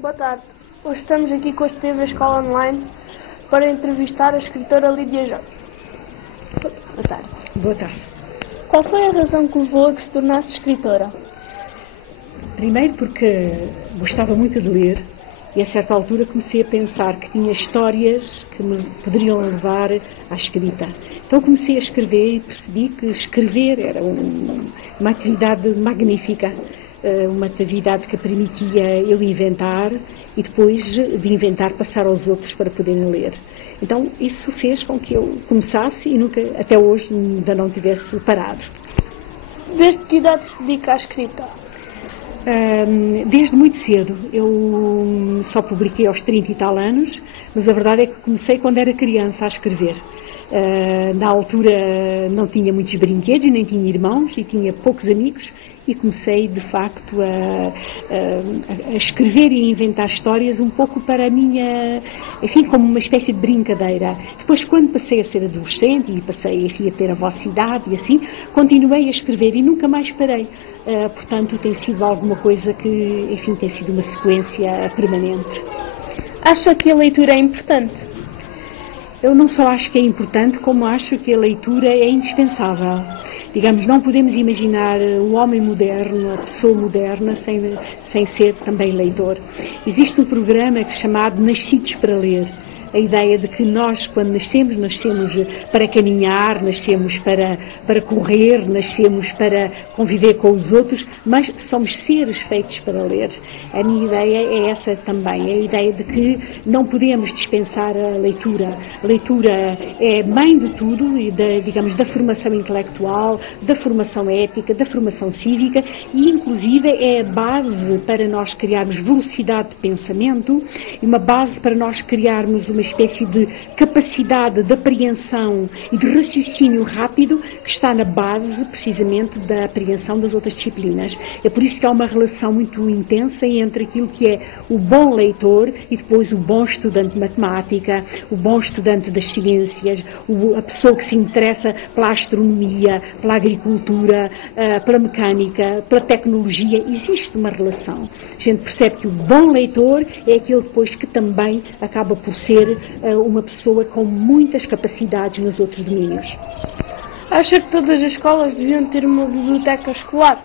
Boa tarde. Hoje estamos aqui com a TV Escola Online para entrevistar a escritora Lídia Jorge. Boa tarde. Boa tarde. Qual foi a razão que levou a que se tornasse escritora? Primeiro porque gostava muito de ler e a certa altura comecei a pensar que tinha histórias que me poderiam levar à escrita. Então comecei a escrever e percebi que escrever era uma atividade magnífica, uma atividade que permitia eu inventar e depois de inventar passar aos outros para poderem ler. Então isso fez com que eu começasse e nunca, até hoje, ainda não tivesse parado. Desde que idade se dedica à escrita? Desde muito cedo. Eu só publiquei aos 30 e tal anos, mas a verdade é que comecei quando era criança a escrever. Na altura não tinha muitos brinquedos, nem tinha irmãos e tinha poucos amigos e comecei de facto a escrever e a inventar histórias um pouco para a minha, enfim, como uma espécie de brincadeira. Depois, quando passei a ser adolescente e passei, enfim, a ter a vossa idade e assim, continuei a escrever e nunca mais parei. Portanto, tem sido alguma coisa que, enfim, tem sido uma sequência permanente. Acha que a leitura é importante? Eu não só acho que é importante, como acho que a leitura é indispensável. Digamos, não podemos imaginar o homem moderno, a pessoa moderna, sem ser também leitor. Existe um programa que é chamado Nascidos para Ler. A ideia de que nós, quando nascemos para caminhar, nascemos para correr, nascemos para conviver com os outros, mas somos seres feitos para ler. A minha ideia é essa também, é a ideia de que não podemos dispensar a leitura. A leitura é mãe de tudo, e da formação intelectual, da formação ética, da formação cívica e, inclusive, é a base para nós criarmos velocidade de pensamento e uma base para nós criarmos uma espécie de capacidade de apreensão e de raciocínio rápido que está na base, precisamente, da apreensão das outras disciplinas. É por isso que há uma relação muito intensa entre aquilo que é o bom leitor e depois o bom estudante de matemática, o bom estudante das ciências, a pessoa que se interessa pela astronomia, pela agricultura, pela mecânica, pela tecnologia. Existe uma relação. A gente percebe que o bom leitor é aquele depois que também acaba por ser uma pessoa com muitas capacidades nos outros domínios. Acha que todas as escolas deviam ter uma biblioteca escolar?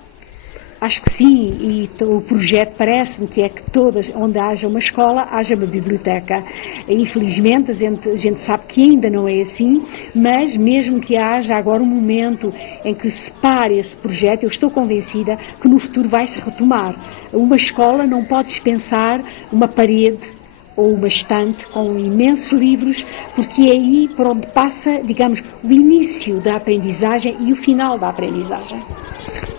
Acho que sim, e o projeto parece-me que é que todas, onde haja uma escola, haja uma biblioteca. Infelizmente, a gente sabe que ainda não é assim, mas mesmo que haja agora um momento em que se pare esse projeto, eu estou convencida que no futuro vai se retomar. Uma escola não pode dispensar uma parede ou uma estante com imensos livros, porque é aí por onde passa, digamos, o início da aprendizagem e o final da aprendizagem.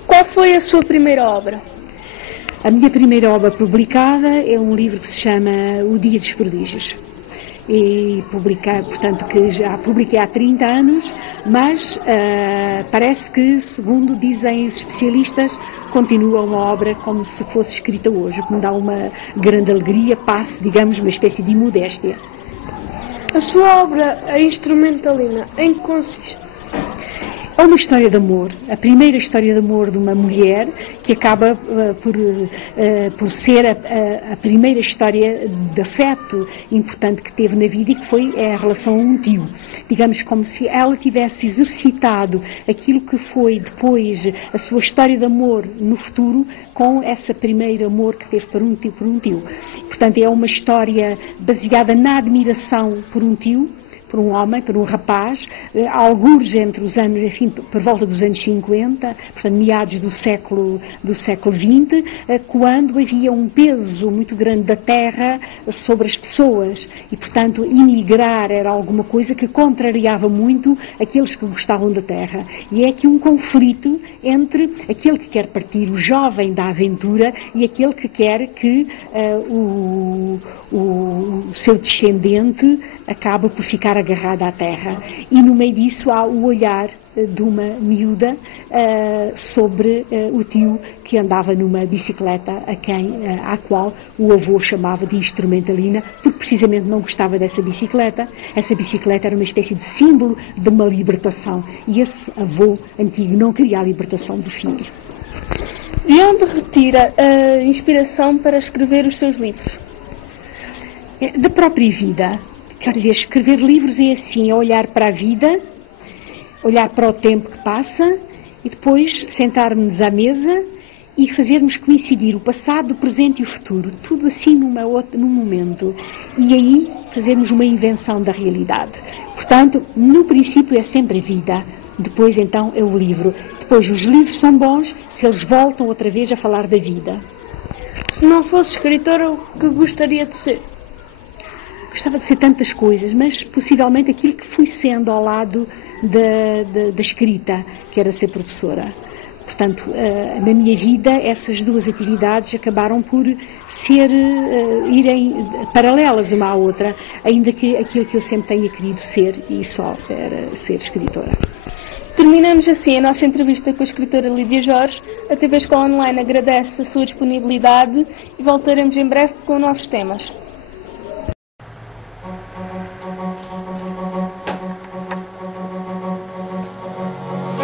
Qual foi a sua primeira obra? A minha primeira obra publicada é um livro que se chama O Dia dos Prodígios. E portanto, que já publiquei há 30 anos, mas parece que, segundo dizem os especialistas, continua uma obra como se fosse escrita hoje, o que me dá uma grande alegria, passe, digamos, uma espécie de imodéstia. A sua obra, a Instrumentalina, em que consiste? É uma história de amor, a primeira história de amor de uma mulher que acaba por ser a primeira história de afeto importante que teve na vida e que foi a relação a um tio. Digamos como se ela tivesse exercitado aquilo que foi depois a sua história de amor no futuro com esse primeiro amor que teve por um tio. Portanto, é uma história baseada na admiração por um tio, por um homem, por um rapaz, algures entre os anos, enfim, por volta dos anos 50, portanto, meados do século XX, quando havia um peso muito grande da terra sobre as pessoas e, portanto, emigrar era alguma coisa que contrariava muito aqueles que gostavam da terra. E é aqui um conflito entre aquele que quer partir, o jovem da aventura, e aquele que quer que o seu descendente acabe por ficar agarrado à terra. E no meio disso há o olhar de uma miúda sobre o tio que andava numa bicicleta à qual o avô chamava de Instrumentalina, porque precisamente não gostava dessa bicicleta. Essa bicicleta era uma espécie de símbolo de uma libertação e esse avô antigo não queria a libertação do filho. De onde retira a inspiração para escrever os seus livros? da própria vida. Quer dizer, escrever livros é assim, é olhar para a vida, olhar para o tempo que passa e depois sentar-nos à mesa e fazermos coincidir o passado, o presente e o futuro, tudo assim num momento, e aí fazermos uma invenção da realidade. Portanto, no princípio é sempre a vida, depois então é o livro. Depois os livros são bons se eles voltam outra vez a falar da vida. Se não fosse escritora, o que gostaria de ser? Gostava de ser tantas coisas, mas possivelmente aquilo que fui sendo ao lado da escrita, que era ser professora. Portanto, na minha vida, essas duas atividades acabaram por irem paralelas uma à outra, ainda que aquilo que eu sempre tenha querido ser, e só era ser escritora. Terminamos assim a nossa entrevista com a escritora Lídia Jorge. A TV Escola Online agradece a sua disponibilidade e voltaremos em breve com novos temas.